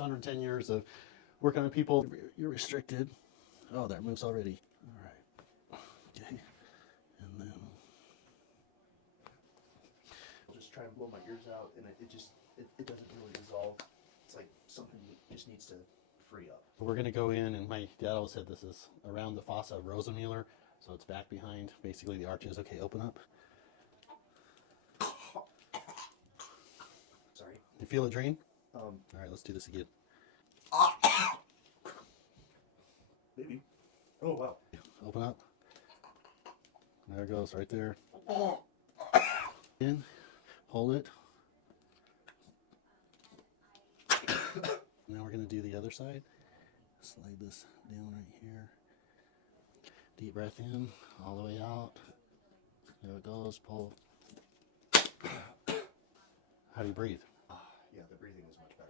110 years of working on people. You're restricted. Oh, that moves already. All right. Okay. And then I'll just try and blow my ears out, and it doesn't really dissolve. It's like something just needs to free up. we're going to go in, and my dad always said this is around the fossa of Rosenmuller, so it's back behind basically the arches. Okay, open up. Sorry. You feel it drain? All right, let's do this again. Maybe. Oh, wow. Open up. There it goes, right there. In. Hold it. Now we're going to do the other side. Slide this down right here. Deep breath in, all the way out. There it goes. Pull. How do you breathe? Yeah, the breathing is much better.